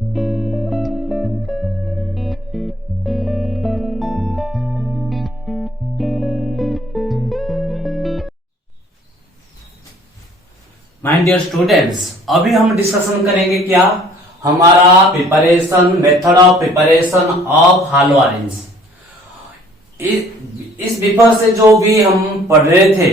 My dear students, अभी हम discussion करेंगे क्या, हमारा preparation, method of preparation of hello orange. इस पेपर से जो भी हम पढ़ रहे थे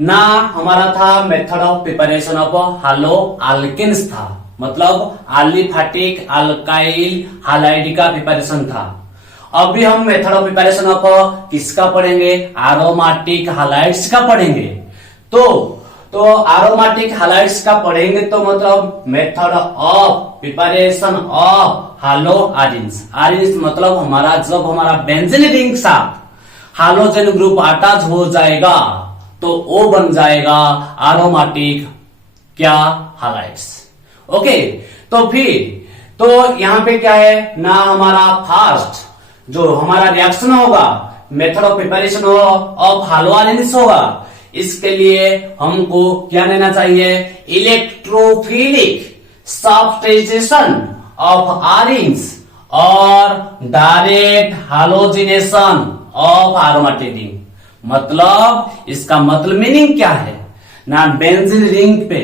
ना, हमारा था method of preparation of haloalkanes था, मतलब एलिफेटिक, अल्काइल, हैलाइड का प्रिपरेशन था। अभी हम मेथड ऑफ प्रिपरेशन ऑफ किसका पढ़ेंगे, एरोमेटिक हैलाइड्स का पढ़ेंगे। तो एरोमेटिक हैलाइड्स का पढ़ेंगे तो मतलब method of preparation of hello orange. Orange मतलब हमारा जब हमारा बेंजीन रिंग साथ हालोजन ग्रुप अटैच हो जाएगा तो वो बन जाएगा एरोमेटिक क्या, हैलाइड्स। ओके, तो फिर तो यहां पे क्या है ना, हमारा फर्स्ट जो हमारा रिएक्शन होगा method of preparation of hello orange होगा, इसके लिए हमको क्या लेना चाहिए, इलेक्ट्रोफिलिक सब्स्टिट्यूशन ऑफ ऑरेंज और direct halogenation of aromatic ring. मतलब इसका मतलब मीनिंग क्या है ना, बेंजीन रिंग पे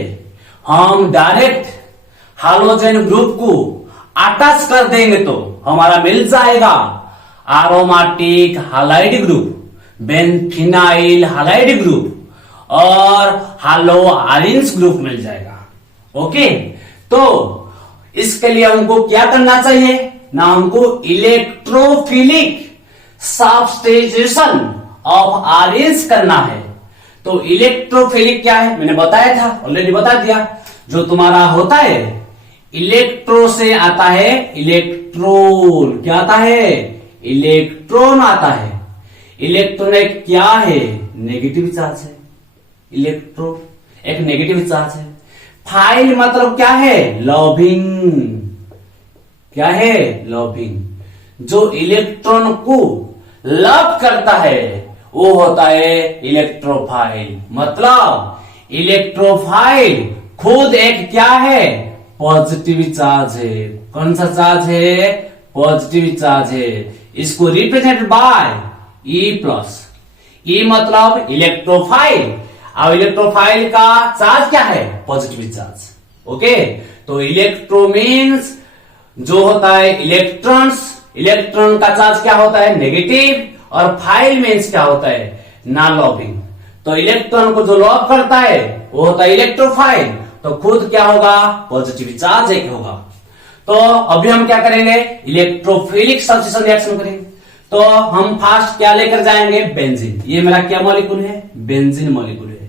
हम डायरेक्ट हालोजन ग्रुप को अटैच कर देंगे तो हमारा मिल जाएगा एरोमेटिक हैलाइड ग्रुप, बेनफिनाइल हैलाइड ग्रुप और हालो ऑरेंज ग्रुप मिल जाएगा। ओके, तो इसके लिए हमको क्या करना चाहिए ना, हमको इलेक्ट्रोफिलिक सब्स्टिट्यूशन ऑफ ऑरेंज करना है। तो इलेक्ट्रोफिलिक क्या है, मैंने बताया था, ऑलरेडी बता दिया। जो तुम्हारा होता है इलेक्ट्रो से आता है इलेक्ट्रोन, क्या आता है, इलेक्ट्रॉन आता है। इलेक्ट्रॉन एक क्या है, नेगेटिव चार्ज है। इलेक्ट्रो एक नेगेटिव चार्ज है। फाइल मतलब क्या है, लविंग, क्या है, लविंग। जो इलेक्ट्रॉन को लव करता है वो होता है इलेक्ट्रोफाइल। मतलब इलेक्ट्रोफाइल खुद एक क्या है, पॉजिटिव चार्ज है। कौन सा चार्ज है, पॉजिटिव चार्ज है। इसको रिप्रेजेंट बाय ई प्लस। ई मतलब इलेक्ट्रोफाइल, और इलेक्ट्रोफाइल का चार्ज क्या है, पॉजिटिव चार्ज। ओके, तो इलेक्ट्रो मीन्स जो होता है इलेक्ट्रॉन्स, इलेक्ट्रॉन का चार्ज क्या होता है, नेगेटिव, और फाइल मीन्स क्या होता है, नॉन लविंग। तो इलेक्ट्रॉन को जो लव करता है वो होता है इलेक्ट्रोफाइल, तो खुद क्या होगा, पॉजिटिव चार्ज एक होगा। तो अभी हम क्या करेंगे, इलेक्ट्रोफिलिक सब्स्टिट्यूशन रिएक्शन करेंगे। तो हम फर्स्ट क्या लेकर जाएंगे, बेंजीन। ये मेरा क्या मॉलिक्यूल है, बेंजीन मॉलिक्यूल है।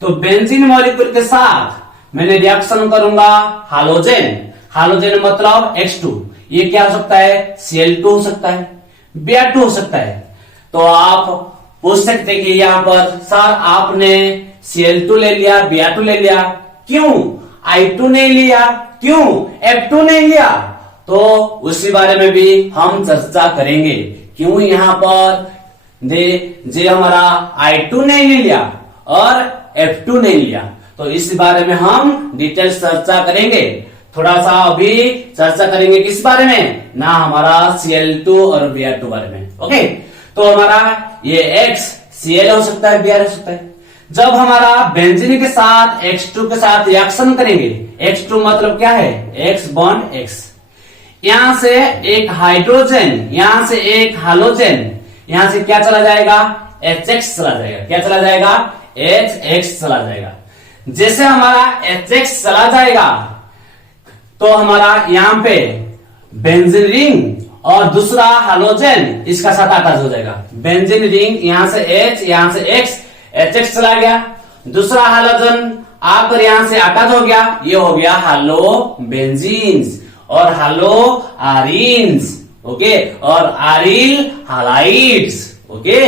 तो बेंजीन मॉलिक्यूल के साथ मैंने रिएक्शन करूंगा हालोजन। हालोजन मतलब H2। ये क्या हो सकता है, Cl2 हो सकता है, Br2 हो सकता है। तो आप पूछ सकते कि यहाँ पर सर आपने Cl2 ले लिया, Br2 ले लिया, क्यों I2 नहीं लिया, क्यों F2 नहीं लिया? तो उसी बारे में भी हम चर्चा करेंगे। क्यों यहाँ पर जे हमारा I2 नहीं ले लिया और F2 नहीं लिया, तो इस बारे में हम डिटेल चर्चा करेंगे। थोड़ा सा अभी चर्चा करेंगे किस बारे में ना, हमारा Cl2 और Br2 बारे में। ओके, तो हमारा ये X Cl हो सकता है, Br हो सकता है। जब हमारा बेंजीन के साथ X2 के साथ रिएक्शन करेंगे, X2 मतलब क्या है, X बॉन्ड X। यहां से एक हाइड्रोजन, यहां से एक हालोजन, यहां से क्या चला जाएगा, HX चला जाएगा। क्या चला जाएगा, HX चला जाएगा। जैसे हमारा HX चला जाएगा तो हमारा यहां पे बेंजीन रिंग और दूसरा हालोजन इसका साथ अटैच हो जाएगा। बेंजीन रिंग यहां से H, यहां से X, HX चला गया। दूसरा हालोजन आकर यहां से अटैच हो गया, ये हो गया हालो बेंजीन्स और हालो आरीन्स। ओके, और आरिल हालाइड्स। ओके,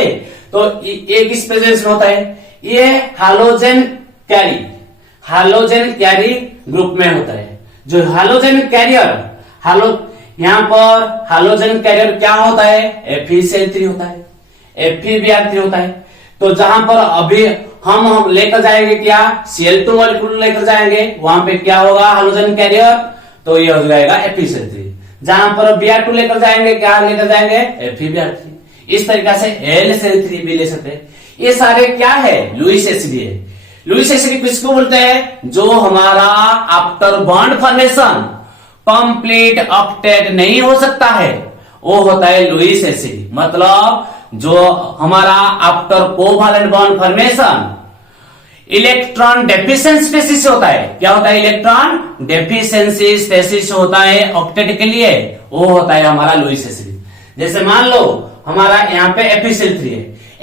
तो ये किस प्रेजेंस में होता है, ये halogen carry, halogen carry group में होता है। जो हालोजन कैरियर, यहां पर हालोजन कैरियर क्या होता है, Fe3 होता है, FeBr3 होता है। तो जहां पर अभी हम लेकर जाएंगे क्या, Cl2 मॉलिक्यूल लेकर जाएंगे, वहां पे क्या होगा हालोजन कैरियर, तो ये हो जाएगा FeCl3। जहां पर Br2 लेकर जाएंगे, क्या लेकर जाएंगे, FeBr3। इस तरीका से AlCl3 भी ले सकते हैं। ये सारे क्या है, लुईस एसिड है। लुईस एसिड किसको बोलते हैं, जो हमारा after bond formation complete octet नहीं हो सकता है, वो होता है लुईस एसिड। मतलब जो हमारा after covalent bond formation electron deficiency species होता है। क्या होता है, इलेक्ट्रॉन डेफिशिएंसी स्पेसिस होता है ऑक्टेट के लिए, वो होता है हमारा लुईस एसिड। जैसे मान लो हमारा यहाँ पे FeCl3 है,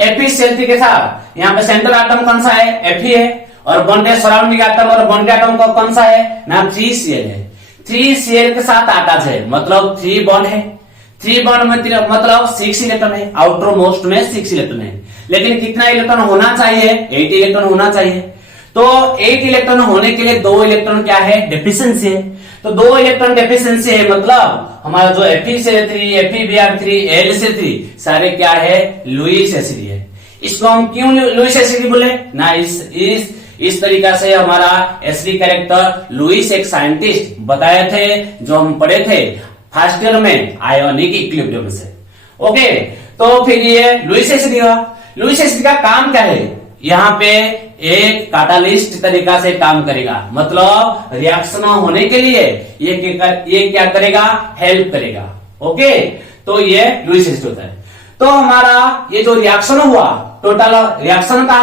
FeCl3 के साथ यहाँ पे सेंट्रल एटम कौन सा है, Fe है, और बॉन्ड के सराउंडिंग एटम और बॉन्ड के एटम का कौन सा है ना, 3Cl है। 3Cl के साथ अटैच है, मतलब 3 बॉन्ड है। 3 बॉन्ड में मतलब 6 इलेक्ट्रॉन है, आउटर मोस्ट में 6 इलेक्ट्रॉन है। लेकिन कितना इलेक्ट्रॉन होना चाहिए, 8 इलेक्ट्रॉन होना चाहिए। तो 8 इलेक्ट्रॉन होने के लिए 2 इलेक्ट्रॉन क्या है, डेफिशिएंसी है। तो 2 इलेक्ट्रॉन डेफिशिएंसी है, मतलब हमारा जो FeCl3, FeBr3, AlCl3 सारे क्या है, लुईस एसिड है। इसको हम क्यों लुईस एसिड बोले ना, इस तरीका से हमारा एसिडिक कैरेक्टर लुईस एक साइंटिस्ट बताए थे, जो हम पढ़े थे फर्स्ट ईयर में आयोनिक इक्विलिब्रियम से। ओके, तो फिर ये लुईस एसिड हुआ। लुईस एसिड का काम क्या है, यहाँ पे एक कैटालिस्ट तरीका से काम करेगा, मतलब रिएक्शन होने के लिए ये क्या करेगा, हेल्प करेगा। ओके, तो ये लुईस एसिड होता है। तो हमारा ये जो रिएक्शन हुआ, टोटल रिएक्शन का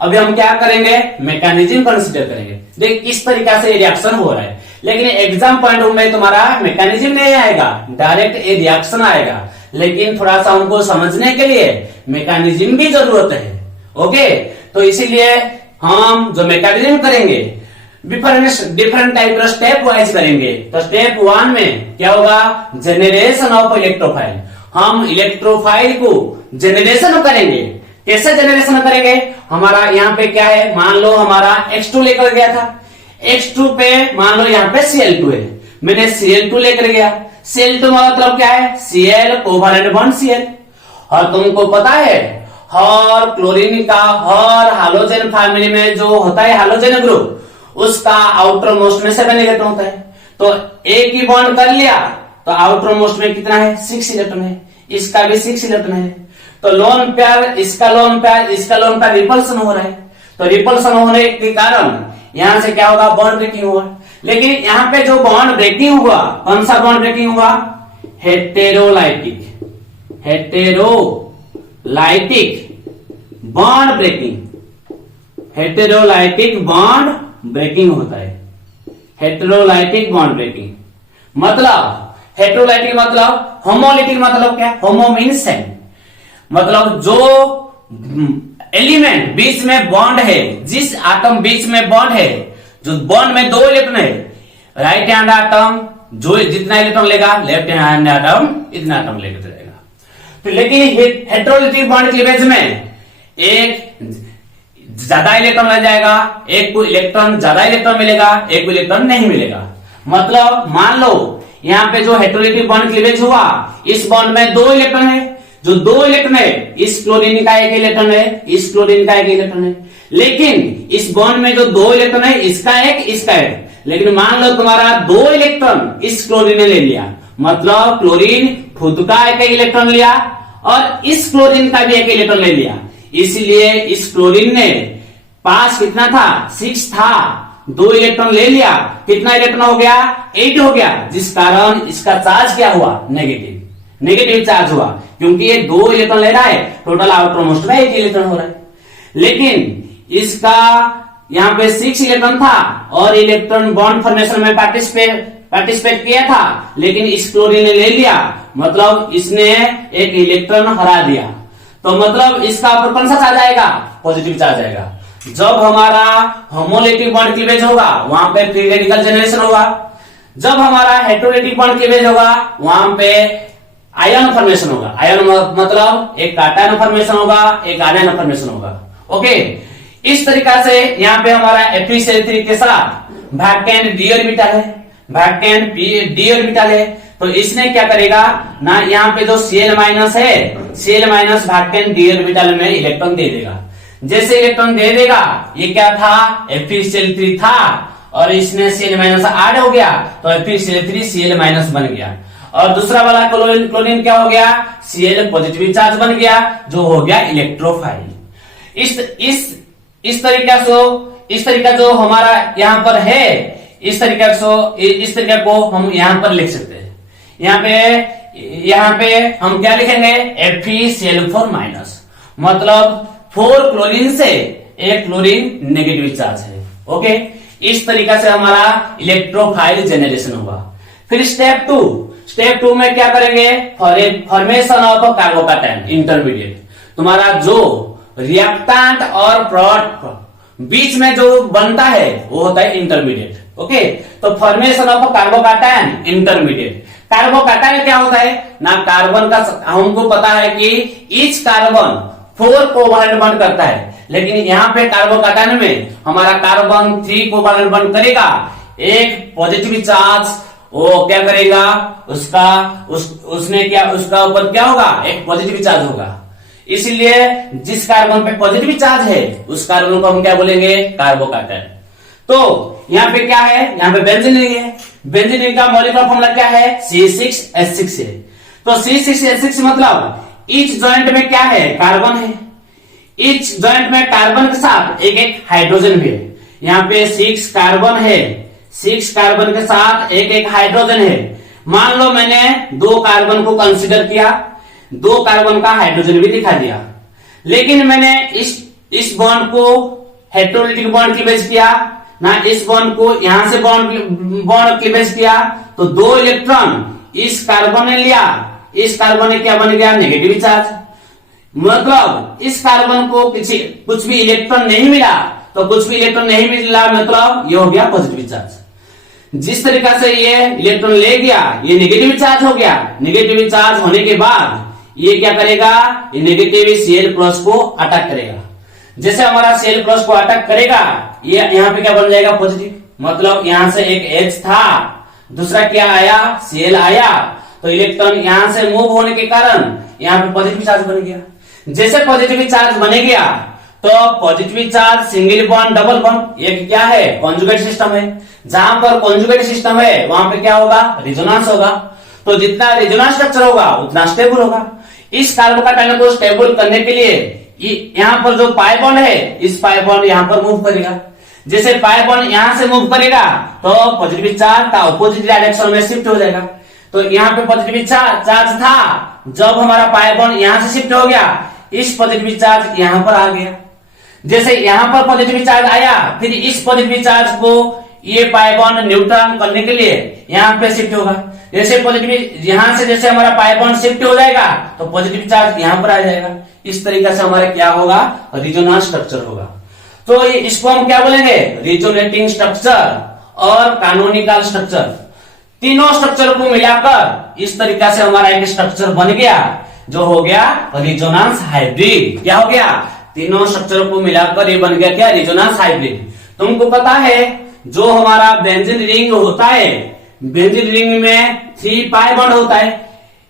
अभी हम क्या करेंगे, मैकेनिज्म कंसीडर करेंगे। देख किस तरीका से रिएक्शन हो रहा है, लेकिन एग्जाम पॉइंट में तुम्हारा मैकेनिज्म नहीं आएगा, डायरेक्ट ये रिएक्शन आएगा। लेकिन थोड़ा सा हमको समझने के लिए मैकेनिज्म भी जरूरत है। ओके, तो इसीलिए हम जो मैकेनिज्म करेंगे डिफरेंट टाइप का स्टेप वाइज करेंगे। तो स्टेप 1 में क्या होगा, जनरेशन ऑफ इलेक्ट्रोफाइल। हम इलेक्ट्रोफाइल को जनरेशन करेंगे। कैसे जनरेशन करेंगे, हमारा यहाँ पे क्या है, मान लो हमारा X2 लेकर गया था, X2 पे मान लो यहाँ पे Cl2 है, मैंने Cl2 लेकर गया। Cl2 मतलब क्या है, Cl कोवैलेंट बॉन्ड Cl। और तुमको पता है हर क्लोरीन का हर हाइड्रोजन फैमिली में जो होता है हाइड्रोजन ग्रुप, उसका आउटर मोस्ट में 7 इलेक्ट्रॉन होता है। तो एक ही बॉन्ड कर लिया तो आउटर मोस्ट में कितना है, 6 इलेक्ट्रॉन है, इसका भी 6 इलेक्ट्रॉन है। तो लोन पेयर, इसका लोन पेयर, इसका लोन पेयर रिपल्सन हो रहा है। तो रिपल्सन होने के कारण यहां से क्या होगा, बॉन्ड ब्रेकिंग हुआ। लेकिन यहाँ पे जो बॉन्ड ब्रेकिंग हुआ, कौन सा बॉन्ड ब्रेकिंग हुआ, हेटेरोलाइटिक बॉन्ड ब्रेकिंग। हेटेरोलाइटिक बॉन्ड ब्रेकिंग होता है, हेटेरोलाइटिक बॉन्ड ब्रेकिंग। मतलब हेटेरोलाइटिक मतलब, होमोलिटिक मतलब क्या, होमो मीन्स सेम, मतलब जो एलिमेंट बीच में बॉन्ड है, जिस एटम बीच में बॉन्ड है, जो बॉन्ड में 2 इलेक्ट्रॉन है, राइट हैंड एटम जो जितना इलेक्ट्रॉन लेगा, लेफ्ट हैंड एटम इतना एटम लेकर जाएगा। तो लेकिन हेटेरोलाइटिक बॉन्ड क्लीवेज में एक ज्यादा इलेक्ट्रॉन ले जाएगा, एक को इलेक्ट्रॉन ज्यादा इलेक्ट्रॉन मिलेगा, एक को इलेक्ट्रॉन नहीं मिलेगा। मतलब मान लो यहाँ पे जो हेटेरोलाइटिक बॉन्ड क्लीवेज हुआ, इस बॉन्ड में 2 इलेक्ट्रॉन है, जो 2 इलेक्ट्रॉन है, इस क्लोरीन का 1 इलेक्ट्रॉन है, इस क्लोरीन का 1 इलेक्ट्रॉन है। लेकिन इस बॉन्ड में जो 2 इलेक्ट्रॉन है, इसका 1, इसका 1। लेकिन मान लो तुम्हारा 2 इलेक्ट्रॉन इस क्लोरीन ने ले लिया, मतलब क्लोरीन खुद का 1 इलेक्ट्रॉन लिया और इस क्लोरीन का भी 1 इलेक्ट्रॉन ले लिया। इसलिए इस क्लोरीन ने पास कितना था, 6 था, 2 इलेक्ट्रॉन ले लिया, कितना इलेक्ट्रॉन हो गया, 8 हो गया, जिस कारण इसका चार्ज क्या हुआ, नेगेटिव चार्ज हुआ, क्योंकि ये 2 इलेक्ट्रॉन ले रहा है, टोटल आउटर मोस्ट में 1 इलेक्ट्रॉन हो रहा है। लेकिन इसका यहाँ पे 6 इलेक्ट्रॉन था और इलेक्ट्रॉन बॉन्ड फॉर्मेशन में पार्टिसिपेट किया था, लेकिन इस क्लोरीन ने ले लिया, मतलब इसने 1 इलेक्ट्रॉन हरा दिया। तो मतलब इसका ऊपर कौन सा चार्ज आएगा, पॉजिटिव चार्ज आएगा। जब हमारा होमोलिटिक बॉन्ड क्लीवेज होगा, वहां पे फ्री रेडिकल जनरेशन होगा। जब हमारा हेटेरोलाइटिक बॉन्ड क्लीवेज होगा, वहां पे आयन फॉर्मेशन होगा। आयन मतलब एक कैटायन फॉर्मेशन होगा, एक आयन फॉर्मेशन होगा। ओके, इस तरीका से यहाँ पे हमारा FeCl3 के साथ वैकेंट d ऑर्बिटल है, वैकेंट d ऑर्बिटल है। तो इसने क्या करेगा ना, यहाँ पे जो Cl- है, Cl- वैकेंट d ऑर्बिटल में इलेक्ट्रॉन दे देगा। जैसे इलेक्ट्रॉन दे देगा, ये क्या था, FeCl3 था और इसमें Cl माइनस ऐड हो गया तो FeCl3 Cl माइनस बन गया। और दूसरा वाला क्लोरीन क्या हो गया, Cl पॉजिटिव चार्ज बन गया जो हो गया इलेक्ट्रोफाइल। इस तरीका जो हमारा यहाँ पर है, इस तरीका को हम यहाँ पर लिख सकते हैं। यहाँ पे हम क्या लिखेंगे, FeCl4 माइनस, मतलब 4 क्लोरीन से एक क्लोरीन नेगेटिव चार्ज है। ओके, इस तरीका से हमारा इलेक्ट्रोफाइल जनरेशन होगा। फिर स्टेप टू में क्या करेंगे, फॉर्मेशन ऑफ कार्बोकैटायन इंटरमीडिएट। तुम्हारा जो रिएक्टेंट और प्रोडक्ट बीच में जो बनता है वो होता है इंटरमीडिएट। ओके, तो formation of carbocation intermediate. Carbocation क्या होता है ना, कार्बन का हमको पता है कि ईच कार्बन 4 कोवैलेंट बॉन्ड करता है, लेकिन यहाँ पे कार्बोकैटायन में हमारा कार्बन 3 कोवैलेंट बॉन्ड करेगा। एक पॉजिटिव चार्ज वो क्या करेगा, उसका ऊपर क्या होगा, एक पॉजिटिव चार्ज होगा। इसलिए जिस कार्बन पे पॉजिटिव चार्ज है उस कार्बन को हम क्या बोलेंगे, कार्बोकैटायन। तो यहाँ पे क्या है, यहाँ पे बेंजीन रिंग है। बेंजीन रिंग का मॉलिक्यूलर फॉर्मूला क्या है, C6H6 है। तो C6H6 मतलब ईच जॉइंट में क्या है, कार्बन है। ईच जॉइंट में कार्बन के साथ एक एक हाइड्रोजन भी है। यहाँ पे 6 कार्बन है, 6 कार्बन के साथ एक एक हाइड्रोजन है। मान लो मैंने 2 कार्बन को कंसीडर किया, 2 कार्बन का हाइड्रोजन भी दिखा दिया, लेकिन मैंने इस बॉन्ड को हेटेरोलिटिक बॉन्ड क्लीवेज किया ना, इस बॉन्ड को यहां से बॉन्ड क्लीवेज किया, तो 2 इलेक्ट्रॉन इस कार्बन ने लिया, इस कार्बन ने क्या बन गया, नेगेटिव चार्ज। मतलब इस कार्बन को कुछ भी इलेक्ट्रॉन नहीं मिला, तो कुछ भी इलेक्ट्रॉन नहीं मिला मतलब ये हो गया पॉजिटिव चार्ज। जिस तरीका से ये इलेक्ट्रॉन ले गया, ये नेगेटिव चार्ज हो गया। नेगेटिव चार्ज होने के बाद ये क्या करेगा, ये नेगेटिव Cl+ को अटैक करेगा। जैसे हमारा Cl+ को अटैक करेगा, ये यहाँ पे क्या बन जाएगा, पॉजिटिव। मतलब यहां से एक H था, दूसरा क्या आया, Cl आया, तो इलेक्ट्रॉन यहां से मूव होने के कारण यहाँ पे पॉजिटिव चार्ज बन गया। जैसे पॉजिटिव चार्ज बने गया तो positive charge single bond double bond, ये क्या है, कॉन्जुगेट सिस्टम है। जहां पर कॉन्जुगेट सिस्टम है वहां पे क्या होगा, रेजोनेंस होगा। तो जितना रेजोनेंस स्ट्रक्चर होगा उतना स्टेबल होगा। इस कार्बोकैटायन को स्टेबल करने के लिए यहाँ पर जो पाई बॉन्ड है, इस पाई बॉन्ड यहाँ पर मूव करेगा। जैसे पाई बॉन्ड यहां से मूव करेगा तो पॉजिटिव चार्ज का अपोजिट डायरेक्शन में शिफ्ट हो जाएगा। तो यहाँ पे पॉजिटिव चार्ज था, जब हमारा पाई बॉन्ड यहां से शिफ्ट हो गया, इस पॉजिटिव चार्ज यहां पर आ गया। जैसे यहां पर पॉजिटिव चार्ज आया, फिर इस पॉजिटिव चार्ज को ये पाई बॉन्ड न्यूट्रल करने के लिए यहाँ पे शिफ्ट होगा। जैसे पॉजिटिव यहां से जैसे हमारा पाई बॉन्ड शिफ्ट हो जाएगा तो पॉजिटिव चार्ज यहां पर आ जाएगा। इस तरीके से हमारा क्या होगा, रिजोनेंस स्ट्रक्चर होगा। तो इसको हम क्या बोलेंगे, रिजोनेटिंग स्ट्रक्चर और कैनोनिकल स्ट्रक्चर। तीनों स्ट्रक्चर को मिलाकर इस तरीका से हमारा एक स्ट्रक्चर बन गया जो हो गया रिजोनेंस हाइब्रिड। क्या हो गया, तीनों स्ट्रक्चर को मिलाकर ये बन गया क्या, रिजोनेंस हाइब्रिड। तुमको पता है जो हमारा बेंजीन रिंग होता है, बेंजीन रिंग में 3 पाई बॉन्ड होता है,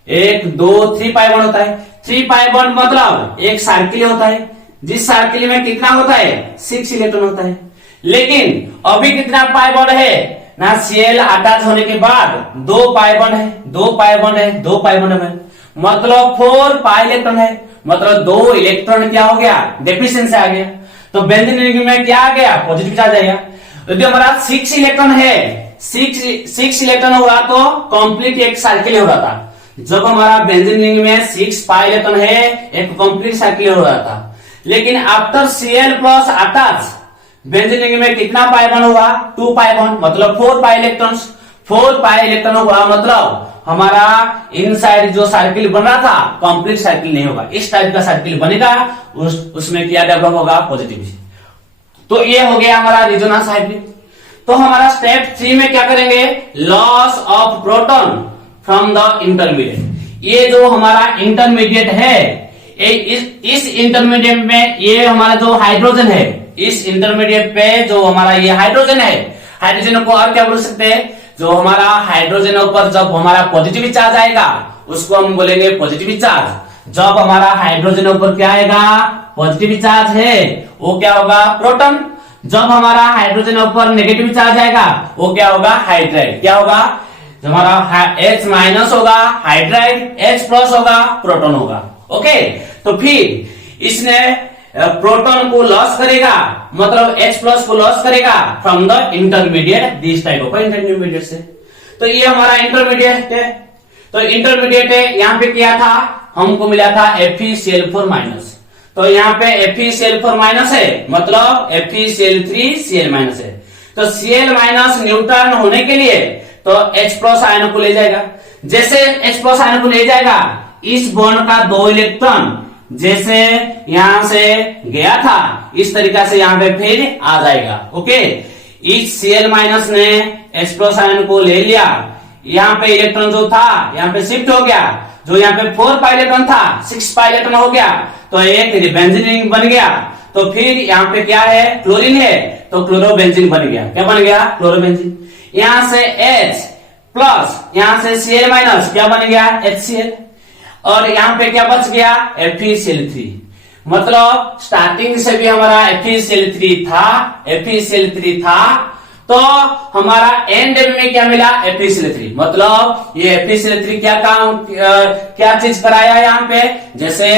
1 2 3 पाई बॉन्ड होता है। 3 पाई बॉन्ड मतलब एक सर्किल होता है, जिस सर्किल में कितना होता है, 6 इलेक्ट्रॉन होता है। लेकिन अभी कितना पाई बॉन्ड है ना, Cl अटैच होने के बाद 2 पाई बॉन्ड है, 2 पाई बॉन्ड है, 2 पाई बॉन्ड है, मतलब 4 पाई इलेक्ट्रॉन है। मतलब 2 इलेक्ट्रॉन क्या हो गया, डेफिशिएंसी आ गया। तो बेंजीन रिंग में क्या आ गया, पॉजिटिव चार्ज आएगा। यदि हमारा 6 इलेक्ट्रॉन है, 6 इलेक्ट्रॉन हो रहा तो कंप्लीट एक सर्किल हो रहा था। जब हमारा बेंजीन रिंग में 6 पाई इलेक्ट्रॉन है, एक कंप्लीट सर्किल हो रहा था। लेकिन after Cl+ attach benzene ring में कितना पाई बॉन्ड होगा, 2 पाई बॉन्ड, मतलब 4 पाई इलेक्ट्रॉन्स। 4 पाई इलेक्ट्रॉन होगा मतलब हमारा इनसाइड जो सर्किल बन रहा था कंप्लीट सर्किल नहीं होगा, इस टाइप का सर्किल बनेगा, उसमें क्या डेवलप होगा, पॉजिटिव। तो ये हो गया हमारा रिजोनेंस हाइब्रिड। तो हमारा स्टेप 3 में क्या करेंगे, loss of proton from the intermediate. ये जो हमारा इंटरमीडिएट है, इस इंटरमीडिएट में ये हमारा जो हाइड्रोजन है, इस इंटरमीडिएट पे जो हमारा ये हाइड्रोजन है, हाइड्रोजन को और क्या बोल सकते हैं, जो हमारा हाइड्रोजन पर जब हमारा पॉजिटिव चार्ज आएगा उसको हम बोलेंगे पॉजिटिव चार्ज। जब हमारा हाइड्रोजन पर क्या आएगा, पॉजिटिव चार्ज है, वो क्या होगा, प्रोटॉन। जब हमारा हाइड्रोजन ऊपर नेगेटिव चार्ज आएगा वो क्या होगा, हाइड्राइड। क्या होगा, जो हमारा H माइनस होगा हाइड्राइड, H प्लस होगा प्रोटॉन होगा। ओके, तो फिर इसने प्रोटॉन को लॉस करेगा, मतलब H प्लस को लॉस करेगा from the intermediate, this type of intermediate से। तो ये हमारा इंटरमीडिएट है। तो इंटरमीडिएट है, यहाँ पे क्या था, हमको मिला था FeCl4 माइनस। तो यहाँ पे FeCl4 माइनस है, मतलब FeCl3Cl माइनस है। तो Cl माइनस न्यूट्रॉन होने के लिए तो H प्लस आयन को ले जाएगा। जैसे H प्लस आयन को ले जाएगा, इस बॉन्ड का 2 इलेक्ट्रॉन जैसे यहां से गया था इस तरीका से यहाँ पे फिर आ जाएगा। ओके, इस Cl माइनस ने H प्लस आयन को ले लिया, यहाँ पे इलेक्ट्रॉन जो था यहाँ पे शिफ्ट हो गया, जो यहाँ पे 4 पाई इलेक्ट्रॉन था 6 पाई इलेक्ट्रॉन हो गया, तो एक बेंजीन रिंग बन गया। तो फिर यहाँ पे क्या है, क्लोरीन है, तो क्लोरोबेंजीन बन गया। क्या बन गया, क्लोरोबेंजीन। यहां से H प्लस, यहां से Cl माइनस, क्या बन गया, HCl। और यहाँ पे क्या बच गया, FeCl3। मतलब स्टार्टिंग से भी हमारा FeCl3 था, तो हमारा एंड में क्या मिला, FeCl3। मतलब ये FeCl3 क्या काम, क्या चीज कराया यहाँ पे, जैसे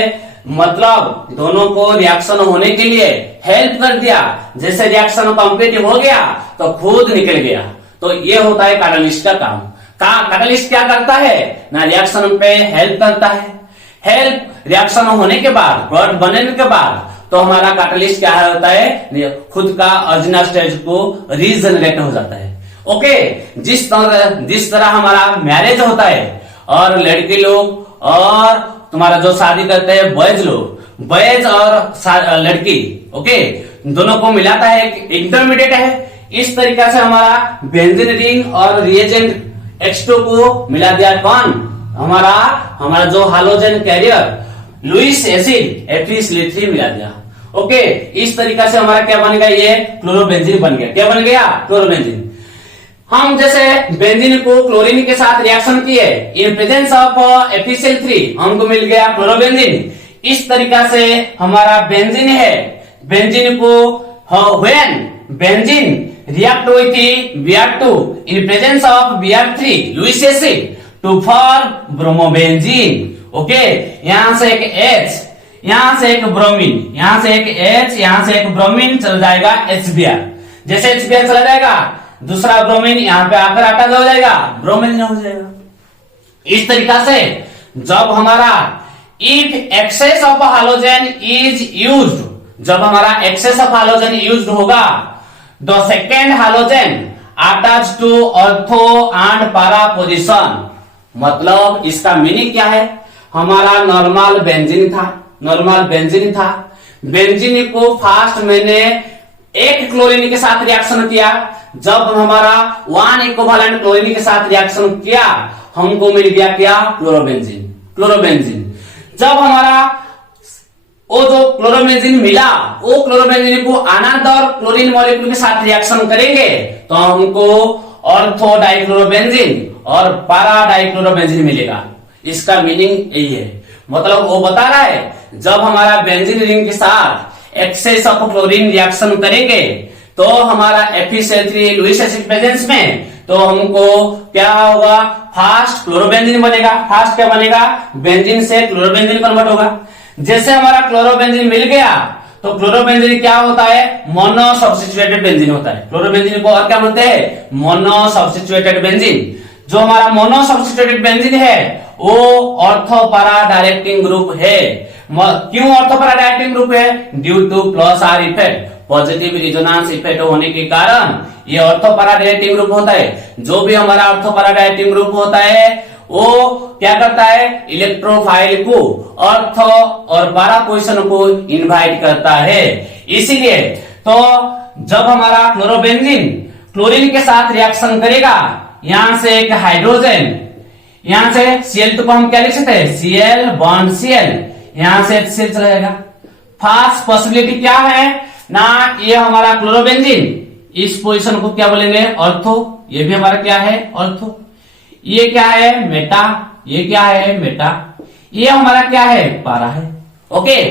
मतलब दोनों को रिएक्शन होने के लिए हेल्प कर दिया। जैसे रिएक्शन कंप्लीट हो गया तो खुद निकल गया। तो ये होता है कैटलिस्ट का काम। कैटलिस्ट क्या करता है ना, रिएक्शन पे हेल्प करता है। हेल्प रिएक्शन होने के बाद, प्रोडक्ट बनने के बाद, तो हमारा कैटलिस्ट क्या होता है, खुद का ओरिजिनल स्टेज को रीजनरेट हो जाता है। ओके, जिस तरह हमारा मैरिज होता है और लड़के लोग और तुम्हारा जो शादी करते हैं बॉयज लोग, बॉयज और लड़की, ओके, दोनों को मिलाता है, इंटरमीडिएट है। इस तरीका से हमारा बेंजीन रिंग और रिएजेंट H2 को मिला दिया कौन, हमारा जो hydrogen career Lewis acid FeCl3 मिला दिया। ओके, इस तरीका से हमारा क्या बन गया, ये क्लोरोबेंजीन बन गया। क्या बन गया, क्लोरोबेंजीन। हम जैसे बेंजीन को क्लोरीन के साथ रिएक्शन किए, इन प्रेजेंस ऑफ FeCl3 हमको मिल गया क्लोरोबेंजीन। इस तरीका से हमारा बेंजीन है, बेंजीन को when benzene react with Br2 in presence of Br3 Lewis acid to form bromobenzene। Okay, यहां से एक H, यहां से एक ब्रोमीन, यहां से एक H, यहां से एक ब्रोमीन चल जाएगा HBr। जैसे HBr चला जाएगा, दूसरा ब्रोमीन यहां पे आकर अटैच हो जाएगा, ब्रोमीन हो जाएगा। इस तरीका से जब हमारा if excess of halogen is used, जब हमारा excess of halogen used होगा, the second halogen attached to ortho and para position। मतलब इसका मीनिंग क्या है, हमारा नॉर्मल बेंजीन था, बेंजीन को फास्ट मैंने एक क्लोरीन के साथ रिएक्शन किया। जब हमारा 1 इक्विवेलेंट क्लोरीन के साथ रिएक्शन किया, हमको मिल गया क्या, क्लोरोबेंजीन। जब हमारा वो जो क्लोरोबेंजीन मिला, वो क्लोरोबेंजीन को अनदर क्लोरीन मॉलिक्यूल के साथ रिएक्शन करेंगे तो हमको ऑर्थो डाइक्लोरोबेंजीन और पैरा डाइक्लोरोबेंजीन मिलेगा। इसका मीनिंग यही है। मतलब वो बता रहा है जब हमारा बेंजीन रिंग के साथ एक्सेस ऑफ क्लोरीन रिएक्शन करेंगे तो हमारा FeCl3 लुईस एसिड प्रेजेंस में, तो हमको क्या होगा, फास्ट क्लोरोबेंजीन बनेगा। फास्ट क्या बनेगा, बेंजीन से क्लोरोबेंजीन कन्वर्ट होगा। जैसे हमारा क्लोरोबेंजीन मिल गया तो क्लोरोबेंजीन क्या होता है, मोनो सब्स्टिट्यूटेड बेंजीन होता है। क्लोरोबेंजीन को और क्या बोलते हैं, मोनो सब्स्टिट्यूटेड बेंजीन। जो हमारा मोनो सब्स्टिट्यूटेड बेंजीन है वो ऑर्थो पैरा डायरेक्टिंग ग्रुप है। क्यों ऑर्थो पैरा डायरेक्टिंग ग्रुप है, due two plus are effect, positive resonance effect होने के कारण ये ऑर्थो पैरा डायरेक्टिंग ग्रुप होता है। जो भी हमारा ऑर्थो पैरा डायरेक्टिंग ग्रुप होता है वो क्या करता है, इलेक्ट्रोफाइल को ऑर्थो और पैरा पोजीशन को इनवाइट करता है। इसीलिए तो जब हमारा क्लोरोबेंजीन क्लोरीन के साथ रिएक्शन करेगा, यहां से एक हाइड्रोजन, यहां से Cl2 को हम क्या लिख सकते हैं, Cl बॉन्ड Cl, यहां से HCl चला जाएगा। फास्ट पॉसिबिलिटी क्या है ना, ये हमारा क्लोरोबेंजीन इस पोजीशन को क्या बोलेंगे, ऑर्थो। ये भी हमारा क्या है, ऑर्थो। ये क्या है, मेटा। ये क्या है, मेटा। ये हमारा क्या है, पारा है। ओके,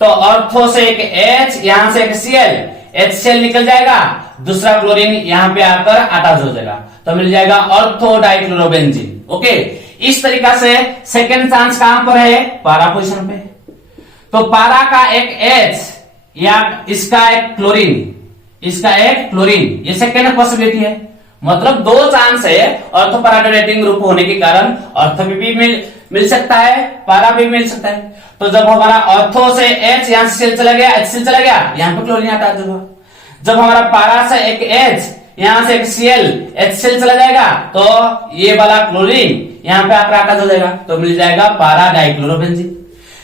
तो ऑर्थो से एक H, यहां से एक Cl, HCl निकल जाएगा, दूसरा क्लोरीन यहाँ पे आकर अटैच हो जाएगा, तो मिल जाएगा ऑर्थो डाइक्लोरोबेंजीन। ओके, इस तरीका से सेकेंड चांस कहां पर है, पारा पोजिशन पे। तो पारा का एक H या इसका एक क्लोरीन, इसका एक क्लोरीन, ये सेकेंड पॉसिबिलिटी है। मतलब दो चांस है ऑर्थो पैराडाइटिंग ग्रुप होने के कारण, ऑर्थो भी मिल सकता है, पारा भी मिल सकता है। तो जब हमारा ऑर्थो से H यहां से चला गया, HCl चला गया, यहां पे क्लोरीन अटैच होगा। जब हमारा पारा से एक H यहां से एक Cl HCl चला जाएगा, तो ये वाला क्लोरीन यहां पे आकर अटैच हो जाएगा, तो मिल जाएगा पारा डाइक्लोरोबेंजीन।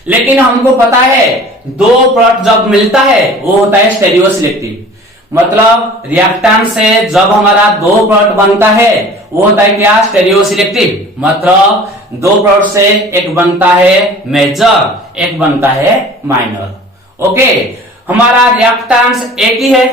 लेकिन हमको पता है दो प्रोडक्ट जब मिलता है वो होता है स्टेरियो सिलेक्टिव। मतलब रिएक्टेंट से जब हमारा दो प्रोडक्ट बनता है वो होता है क्या, स्टेरियो सिलेक्टिव। मतलब दो प्रोडक्ट से एक बनता है मेजर, एक बनता है माइनर। ओके, हमारा रिएक्टेंट एक ही है,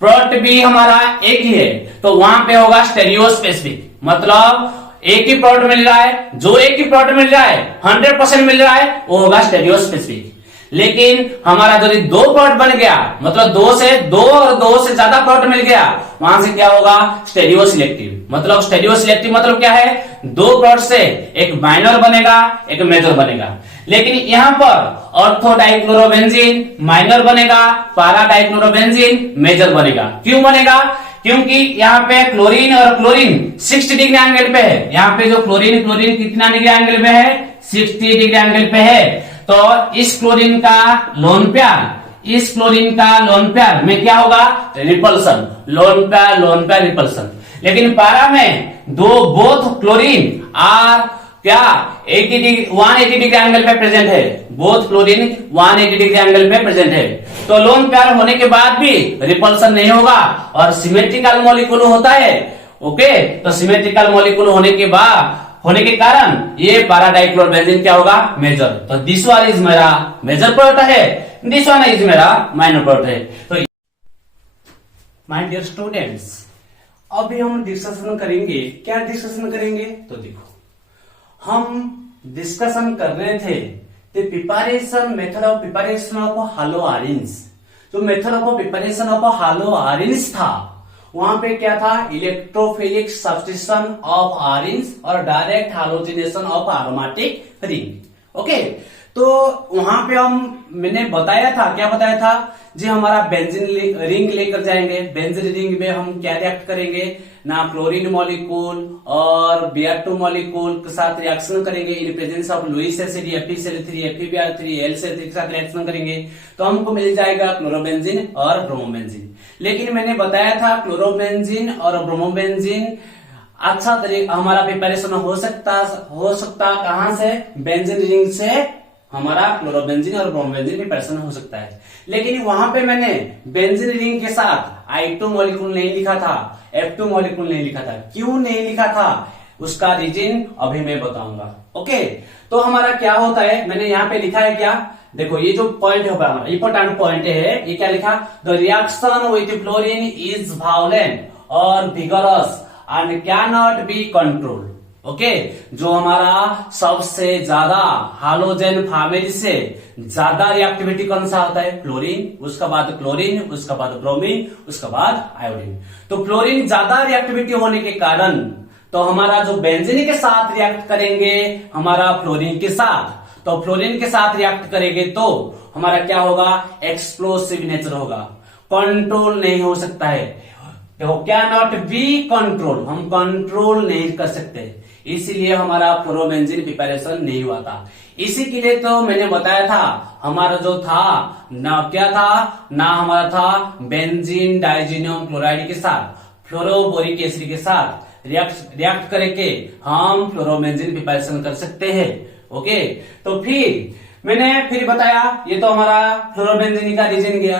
प्रोडक्ट भी हमारा एक ही है, तो वहां पे होगा स्टेरियो स्पेसिफिक। मतलब एक ही प्रोडक्ट मिल रहा है, जो एक ही प्रोडक्ट मिल रहा है 100% मिल रहा है, वो होगा स्टेरियो स्पेसिफिक। लेकिन हमारा जो दो प्रोडक्ट बन गया, मतलब दो से दो और दो से ज्यादा प्रोडक्ट मिल गया, वहां से क्या होगा, स्टेरियो सिलेक्टिव। मतलब स्टेरियो सिलेक्टिव मतलब क्या है, दो प्रोडक्ट से एक माइनर बनेगा, एक मेजर बनेगा। लेकिन यहां पर ऑर्थो डाइक्लोरोबेंजीन माइनर बनेगा, पारा डाइक्लोरोबेंजीन मेजर बनेगा। क्यों बनेगा, क्योंकि यहाँ पे क्लोरीन और क्लोरीन 60 डिग्री एंगल पे है। यहाँ पे जो क्लोरीन क्लोरीन कितना डिग्री एंगल पे है, 60 डिग्री एंगल पे है। तो इस क्लोरीन का लोन पेयर, इस क्लोरीन का लोन पेयर में क्या होगा, रिपल्सन, लोन पेयर रिपल्सन। लेकिन पारा में दो बोथ क्लोरीन आर क्या 180 डिग्री एंगल पे प्रेजेंट है, बोथ क्लोरीन 180 डिग्री एंगल पे प्रेजेंट है। तो लोन पेयर होने के बाद भी रिपल्सन नहीं होगा और सिमेट्रिकल मॉलिक्यूल होता है। ओके, तो सिमेट्रिकल मॉलिक्यूल होने के कारण ये पारा डाइक्लोरोबेंजीन क्या होगा, मेजर। तो दिस वन इज मेरा मेजर प्रोडक्ट है, दिस वन इज मेरा माइनर प्रोडक्ट है। तो माय डियर स्टूडेंट्स, अभी हम डिस्कशन करेंगे, क्या डिस्कशन करेंगे, तो देखो हम डिस्कशन कर रहे थे the preparation method of preparation of haloarenes. जो method of preparation of haloarenes था, वहां पे क्या था, इलेक्ट्रोफिलिक सब्स्टिट्यूशन ऑफ आरिन्स और direct halogenation of aromatic ring. Okay, तो वहां पे मैंने बताया था, क्या बताया था जी, हमारा बेंजीन रिंग लेकर जाएंगे, बेंजीन रिंग में हम क्या रिएक्ट करेंगे ना, क्लोरीन मॉलिक्यूल और Br2 मॉलिक्यूल के साथ रिएक्शन करेंगे in presence of Lewis acid FeCl3 FeBr3 Al के साथ रिएक्शन करेंगे, तो हमको मिल जाएगा क्लोरोबेंजीन और ब्रोमोबेंजीन। लेकिन मैंने बताया था क्लोरोबेंजीन और ब्रोमोबेंजीन अच्छा तरीका हमारा प्रिपरेशन हो सकता कहां से, बेंजीन रिंग से हमारा क्लोरोबेंजीन और ब्रोमोबेंजीन प्रिपरेशन हो सकता है। लेकिन वहां पे मैंने बेंजीन रिंग के साथ I2 मॉलिक्यूल नहीं लिखा था, F2 मॉलिक्यूल नहीं लिखा था। क्यों नहीं लिखा था, उसका रीजन अभी मैं बताऊंगा। ओके, तो हमारा क्या होता है, मैंने यहाँ पे लिखा है क्या, देखो ये जो पॉइंट है हमारा इंपॉर्टेंट पॉइंट है, ये क्या लिखा, the reaction with fluorine is violent और vigorous and can not be controlled. Okay, जो हमारा सबसे ज्यादा हालोजन फैमिली से ज्यादा रिएक्टिविटी कौन सा होता है, फ्लोरीन, उसका बाद क्लोरीन, उसका बाद ब्रोमीन, उसका बाद आयोडीन। तो फ्लोरीन ज्यादा रिएक्टिविटी होने के कारण तो हमारा जो बेंजीन के साथ रिएक्ट करेंगे हमारा फ्लोरीन के साथ, तो फ्लोरीन के साथ रिएक्ट करेंगे तो हमारा क्या होगा, एक्सप्लोसिव नेचर होगा, कंट्रोल नहीं हो सकता है। तो क्या नॉट बी कंट्रोल, हम कंट्रोल नहीं कर सकते, इसीलिए हमारा फ्लोरोबेंजीन प्रिपरेशन नहीं हुआ था। इसी के लिए तो मैंने बताया था हमारा जो था ना, क्या था ना, हमारा था बेंजीन डाइजीनियम क्लोराइड के साथ फ्लोरोबोरिक एसिड के साथ रिएक्ट करके हम फ्लोरोबेंजीन प्रिपरेशन कर सकते हैं। ओके, तो फिर मैंने बताया ये तो हमारा फ्लोरोबेंजीन का रीजन गया।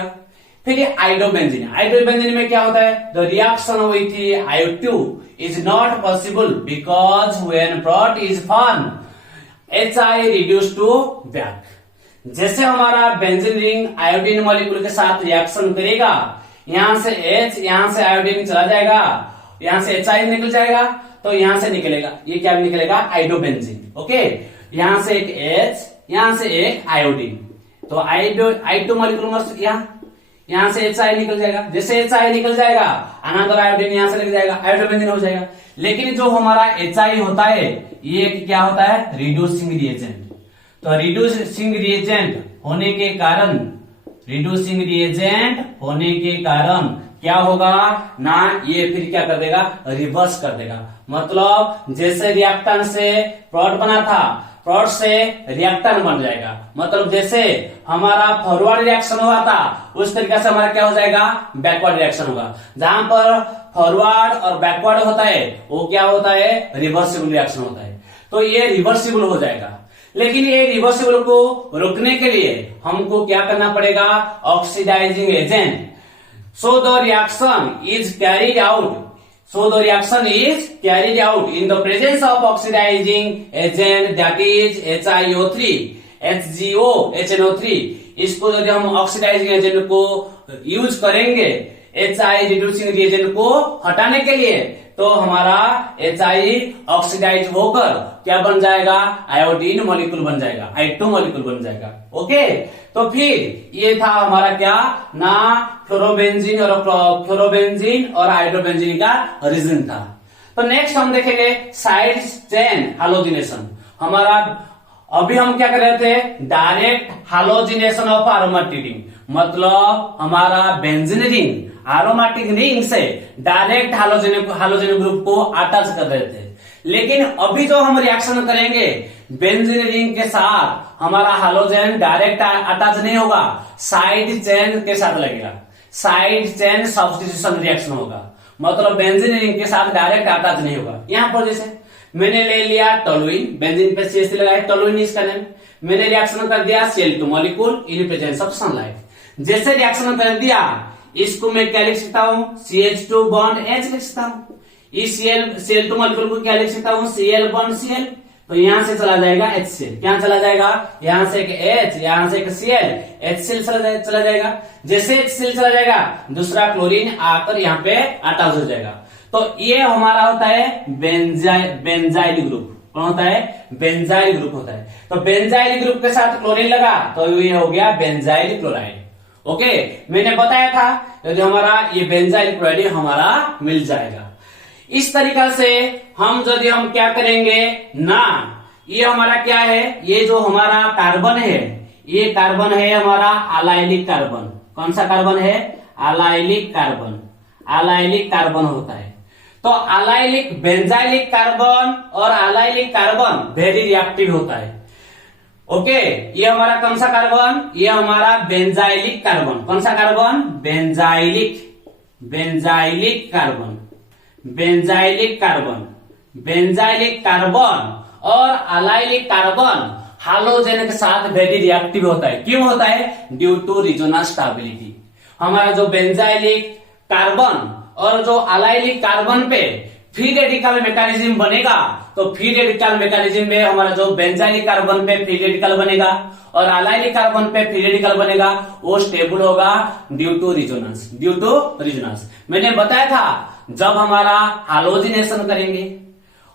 फिर ये आइडोबेंजीन, आइडोबेंजीन में क्या होता है, the reaction with I2 is not possible because when product is formed HI reduced to back। जैसे हमारा बेंजीन रिंग आयोडीन मॉलिक्यूल के साथ रिएक्शन करेगा, यहां से H, यहां से आयोडीन चला जाएगा, यहां से HI निकल जाएगा, तो यहां से निकलेगा, ये क्या निकलेगा, आइडोबेंजीन। ओके, यहां से एक H, यहां से एक आयोडीन, तो I2 मॉलिक्यूल यहां से HI निकल जाएगा, जैसे HI निकल जाएगा अनदर आयोडीन यहां से लग जाएगा, आयोडोबेंजीन हो जाएगा। लेकिन जो हमारा HI होता है ये क्या होता है, रिड्यूसिंग रिएजेंट। तो रिड्यूसिंग रिएजेंट होने के कारण क्या होगा ना, ये फिर क्या कर देगा, रिवर्स कर देगा। मतलब जैसे रिएक्टेंट से प्रोडक्ट बना था, प्रोडक्ट से रिएक्टेंट बन जाएगा। मतलब जैसे हमारा फॉरवर्ड रिएक्शन हुआ था उस तरीके से हमारा क्या हो जाएगा, बैकवर्ड रिएक्शन होगा। जहां पर फॉरवर्ड और बैकवर्ड होता है वो क्या होता है, रिवर्सिबल रिएक्शन होता है। तो ये रिवर्सिबल हो जाएगा। लेकिन ये रिवर्सिबल को रोकने के लिए हमको क्या करना पड़ेगा, oxidising agent. So the reaction is carried out in the presence of oxidizing agent, that is HiO3, HGO, HNO3। इसको यदि हम ऑक्सीडाइजिंग एजेंट को यूज करेंगे HI रिड्यूसिंग रिएजेंट को हटाने के लिए, तो हमारा HI ऑक्सीडाइज होकर क्या बन जाएगा, आयोडीन मॉलिक्यूल बन जाएगा, I2 मॉलिक्यूल बन जाएगा। ओके, तो फिर ये था हमारा क्या ना, फ्लोरोबेंजीन और हाइड्रोबेंजीन का रीजन था। तो नेक्स्ट हम देखेंगे साइड चेन हैलोजिनेशन। हमारा अभी हम क्या कर रहे थे, direct halogenation of aromatic ring. मतलब हमारा बेंजीन रिंग एरोमेटिक रिंग से डायरेक्ट हैलोजन ग्रुप को अटैच कर रहे थे। लेकिन अभी जो हम रिएक्शन करेंगे बेंजीन रिंग के साथ, हमारा हैलोजन डायरेक्ट अटैच नहीं होगा, साइड चेन के साथ लगेगा, साइड चेन सब्स्टिट्यूशन रिएक्शन होगा। मतलब बेंजीन रिंग के साथ डायरेक्ट अटैच नहीं होगा। यहां पर जैसे मैंने ले लिया टोलुइन, बेंजीन पे CH3 लगाया, टोलुइन इसका नेम, मैंने रिएक्शन कर दिया Cl2 molecule in presence of sunlight. जैसे रिएक्शन कर दिया इसको मैं क्या लिख सकता हूं, CH2 बॉन्ड H लिख सकता हूं। इस Cl2 मॉलिक्यूल को क्या लिख सकता हूं, Cl बॉन्ड Cl। तो यहां से चला जाएगा HCl, क्या चला जाएगा, यहां से एक H, यहां से एक Cl, HCl चला जाएगा। जैसे HCl चला जाएगा दूसरा क्लोरीन आकर यहाँ पे अटैच हो जाएगा। तो ये हमारा होता है बेंजाइल ग्रुप। कौन होता है, बेंजाइल ग्रुप होता है। तो बेंजाइल ग्रुप के साथ क्लोरीन लगा तो ये हो गया बेंजाइल क्लोराइड। ओके, मैंने बताया था यदि हमारा ये बेंजाइल क्लोराइड हमारा मिल जाएगा। इस तरीका से हम यदि हम क्या करेंगे ना, ये हमारा क्या है, ये जो हमारा कार्बन है, ये कार्बन है हमारा अलाइलिक कार्बन। कौन सा कार्बन है, अलाइलिक कार्बन। अलाइलिक कार्बन होता है। तो अलाइलिक बेंजाइलिक कार्बन और अलाइलिक कार्बन वेरी रिएक्टिव होता है। ओके, ये हमारा कौन सा कार्बन, ये हमारा बेंजाइलिक कार्बन। कौन सा carbon, benzylic carbon. Benzylic carbon और अलाइलिक कार्बन हालोजन के साथ वेरी रिएक्टिव होता है। क्यों होता है, ड्यू टू रेजोनेंस स्टेबिलिटी। हमारा जो बेंजाइलिक कार्बन और जो अलाइलिक कार्बन पे फ्री रेडिकल मैकेनिज्म बनेगा, तो फ्री रेडिकल मैकेनिज्म में हमारा जो बेंजाइलिक कार्बन पे फ्री रेडिकल बनेगा और अलाइलिक कार्बन पे फ्री रेडिकल बनेगा, वो स्टेबल होगा ड्यू टू रेजोनेंस। मैंने बताया था जब हमारा हालोजिनेशन करेंगे,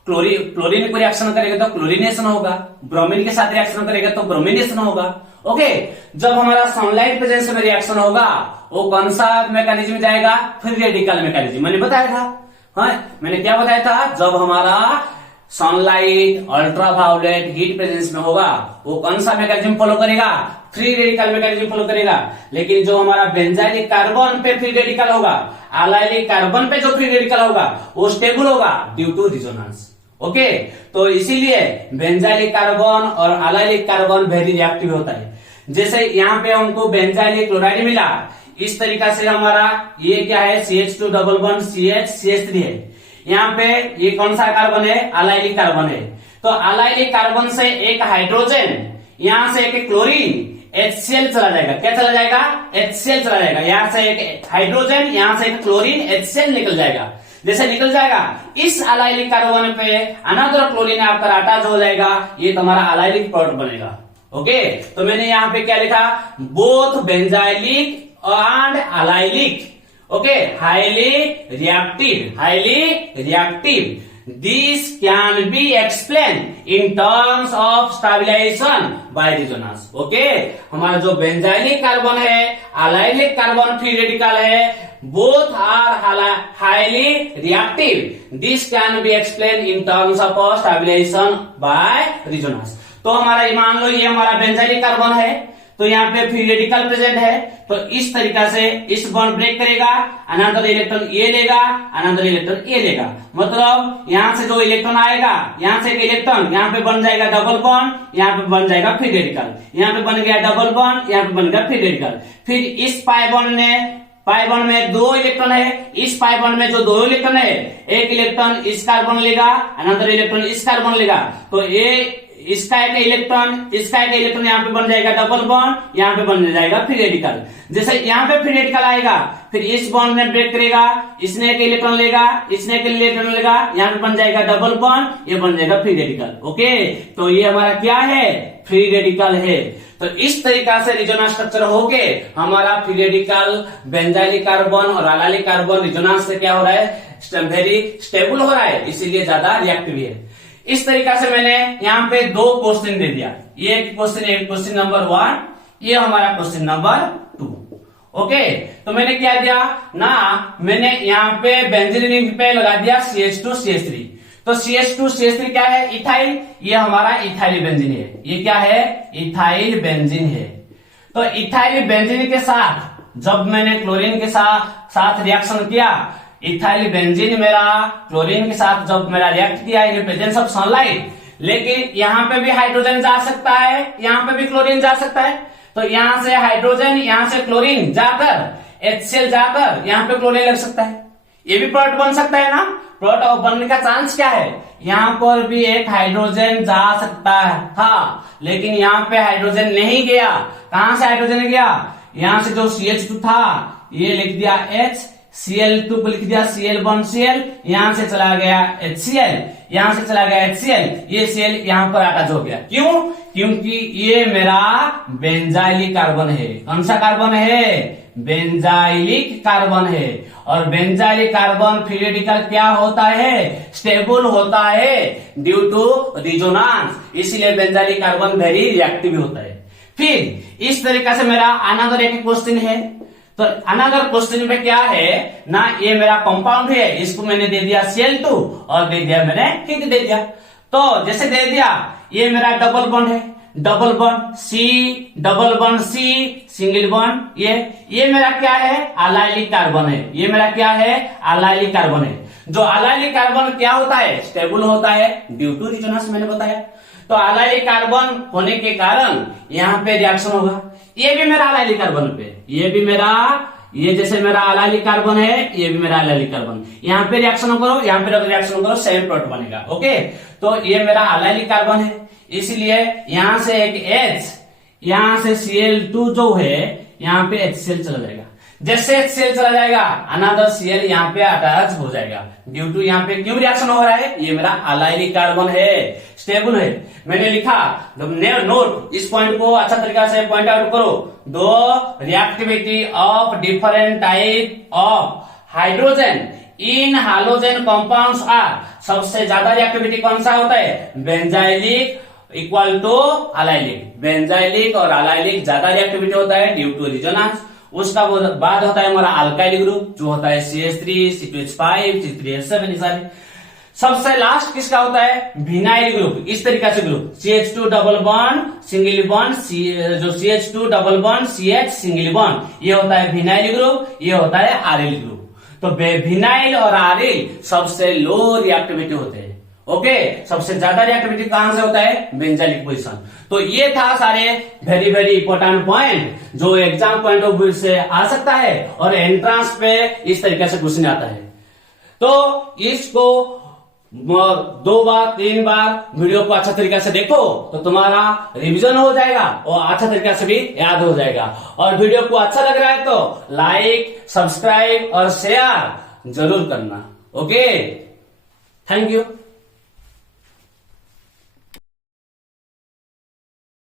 क्लोरीन को रिएक्शन करेंगे तो क्लोरीनेशन होगा, ब्रोमीन के साथ रिएक्शन करेंगे तो ब्रोमिनेशन होगा। ओके, जब हमारा सनलाइट प्रेजेंस में रिएक्शन होगा वो कौन सा मैकेनिज्म जाएगा, फ्री रेडिकल मैकेनिज्म। मैंने बताया था, हाँ मैंने क्या बताया था, जब हमारा सनलाइट अल्ट्रावायोलेट हीट प्रेजेंस में होगा वो कौन सा मैकेनिज्म फॉलो करेगा, फ्री रेडिकल मैकेनिज्म फॉलो करेगा। लेकिन जो हमारा बेंजाइलिक कार्बन पे फ्री रेडिकल होगा, अलाइलिक कार्बन पे जो फ्री रेडिकल होगा वो स्टेबल होगा ड्यू टू रेजोनेंस। ओके, तो इसीलिए बेंजाइलिक कार्बन और अलाइलिक कार्बन वेरी रिएक्टिव होता है। जैसे यहाँ पे हमको बेंजाइलिक क्लोराइड मिला, इस तरीका से हमारा ये क्या है, CH2 डबल बॉन्ड CH3 है। यहाँ पे ये कौन सा कार्बन है, अलाइलिक कार्बन है। तो अलाइलिक कार्बन से एक हाइड्रोजन, यहाँ से एक क्लोरीन, HCl चला जाएगा। क्या चला जाएगा, HCl चला जाएगा। यहाँ से एक हाइड्रोजन, यहाँ से एक क्लोरीन, HCl निकल जाएगा। जैसे निकल जाएगा इस अलाइलिक कार्बन पे अनदर क्लोरीन आकर अटैच हो जाएगा, ये तुम्हारा अलाइलिक प्रोडक्ट बनेगा। ओके, तो मैंने यहाँ पे क्या लिखा, both benzylic and allylic. Okay, highly reactive this can be explain in terms of stabilisation by resonance. Okay, हमारा जो बेंजाइलिक कार्बन है, अलाइलिक कार्बन फ्री रेडिकल है, both are highly reactive. This can be explain in terms of stabilisation by resonance. तो हमारा मान लो ये हमारा benzylic carbon है, तो यहाँ पे फ्री रेडिकल प्रेजेंट है, तो इस तरीका से इस बॉन्ड ब्रेक करेगा, अनदर इलेक्ट्रॉन ए लेगा, अनदर इलेक्ट्रॉन ए लेगा। मतलब यहाँ से जो इलेक्ट्रॉन आएगा, यहाँ से एक इलेक्ट्रॉन यहाँ पे बन जाएगा डबल बॉन्ड, यहाँ पे बन जाएगा फ्री रेडिकल, यहाँ पे बन गया डबल बॉन्ड, यहाँ पे बन गया फ्री रेडिकल। फिर इस पाई बॉन्ड में 2 इलेक्ट्रॉन है, इस पाई बॉन्ड में जो 2 इलेक्ट्रॉन है, एक इलेक्ट्रॉन इस कार्बन लेगा, अनदर इलेक्ट्रॉन इस कार्बन लेगा, तो ये इसका एक इलेक्ट्रॉन यहाँ पे बन जाएगा डबल बॉन्ड, यहाँ पे बन जाएगा फ्री रेडिकल। जैसे यहाँ पे फ्री रेडिकल आएगा, फिर इस बॉन्ड में ब्रेक करेगा, इसने एक इलेक्ट्रॉन लेगा, इसने एक इलेक्ट्रॉन लेगा, यहाँ पे बन जाएगा डबल बॉन्ड, ये बन जाएगा फ्री रेडिकल। ओके, तो ये हमारा क्या है, फ्री रेडिकल है। तो इस तरीका से रेजोनेंस स्ट्रक्चर होके हमारा फ्री रेडिकल बेंजाइलिक कार्बन और अलाइलिक कार्बन रेजोनेंस से क्या हो रहा है, वेरी स्टेबल हो रहा है, इसीलिए ज्यादा रिएक्टिव है। इस तरीका से मैंने यहाँ पे 2 क्वेश्चन दे दिया, ये क्वेश्चन नंबर 1, ये हमारा क्वेश्चन नंबर 2। ओके, तो मैंने क्या दिया ना, मैंने यहाँ पे बेंजीन रिंग पे लगा दिया CH2CH3। तो CH2CH3 क्या है, इथाइल, ये हमारा इथाइल बेंजीन है, ये क्या है, इथाइल बेंजीन है। तो इथाइल बेंजीन के साथ जब मैंने क्लोरीन के साथ रिएक्शन किया, इथाइल बेंजीन मेरा क्लोरीन के साथ जब मेरा रिएक्ट किया इन प्रेजेंस ऑफ सनलाइट, लेकिन यहाँ पे भी हाइड्रोजन जा सकता है, यहाँ पे भी क्लोरीन जा सकता है, तो यहाँ से हाइड्रोजन, यहाँ से क्लोरीन जाकर HCl जाकर यहाँ पे क्लोरीन लग सकता है, ये भी प्रोडक्ट बन सकता है ना। प्रोडक्ट बनने का चांस क्या है, यहाँ पर भी एक हाइड्रोजन जा सकता था, लेकिन यहाँ पे हाइड्रोजन नहीं गया। कहां से हाइड्रोजन गया, यहाँ से जो CH2 था ये लिख दिया Cl2 को लिख दिया Cl1Cl, यहां से चला गया HCl, यहां से चला गया HCl, ये Cl यहां पर अटैच हो गया। क्यों, क्योंकि ये मेरा बेंजाइलिक कार्बन है। कौन सा कार्बन है, बेंजाइलिक कार्बन है। और बेंजाइलिक कार्बन फ्री रेडिकल क्या होता है, स्टेबल होता है ड्यू टू रेजोनेंस, इसलिए बेंजाइलिक कार्बन वेरी रिएक्टिव होता है। फिर इस तरीका से मेरा अनदर एक क्वेश्चन है, तो अनदर क्वेश्चन में क्या है ना, ये मेरा कंपाउंड है, इसको मैंने दे दिया Cl2 और दे दिया मैंने किक दे दिया। तो जैसे दे दिया, ये मेरा डबल बॉन्ड है, double bond C, double bond C, single bond ये मेरा क्या है, अलाइलिक कार्बन है, ये मेरा क्या है, अलाइलिक कार्बन है। जो अलाइलिक कार्बन क्या होता है, स्टेबल होता है ड्यू टू रेजोनेंस, मैंने बताया। तो अलाइलिक कार्बन होने के कारण यहाँ पे रिएक्शन होगा, ये भी मेरा अलाइलिक कार्बन पे, ये भी मेरा, ये जैसे मेरा अलाइलिक कार्बन है, ये भी मेरा अलाइलिक कार्बन, यहाँ पे रिएक्शन करो, यहाँ पे रिएक्शन करो, सेम प्रोडक्ट बनेगा। ओके, तो ये मेरा अलाइलिक कार्बन है, इसलिए यहां से एक H, यहां से Cl2 जो है यहाँ पे HCl चला जाएगा। जैसे HCl चला जाएगा, अनदर Cl यहाँ पे अटैच हो जाएगा। ड्यू टू यहाँ पे क्यों रिएक्शन हो रहा है, ये मेरा अलाइलिक कार्बन है, स्टेबल है। मैंने लिखा नोट, इस पॉइंट को अच्छा तरीका से पॉइंट आउट करो। दो reactivity of different type of hydrogen in halogen compounds are, सबसे ज्यादा रिएक्टिविटी कौन सा होता है, benzylic equal to allylic. Benzylic और अलाइलिक ज्यादा रिएक्टिविटी होता है ड्यू टू रेजोनेंस। उसका बाद होता है हमारा अल्काइल ग्रुप, जो होता है CH3, C2H5, C3H7 सारे। सबसे लास्ट किसका होता है, विनाइल ग्रुप। इस तरीका से group CH2 double bond single bond, जो CH2 double bond CH single bond, ये होता है विनाइल ग्रुप, ये होता है आरिल ग्रुप। तो विनाइल और आरिल सबसे लो रिएक्टिविटी होते हैं। ओके, सबसे ज्यादा रिएक्टिविटी कहां से होता है, बेंजाइलिक पोजीशन। तो ये था सारे वेरी वेरी इंपॉर्टेंट पॉइंट जो एग्जाम पॉइंट ऑफ व्यू से आ सकता है और एंट्रांस पे इस तरीके से क्वेश्चन आता है। तो इसको 2 बार 3 बार वीडियो को अच्छा तरीके से देखो तो तुम्हारा रिवीजन हो जाएगा और अच्छा तरीके से भी याद हो जाएगा। और वीडियो को अच्छा लग रहा है तो लाइक, सब्सक्राइब और शेयर जरूर करना। Okay, thank you.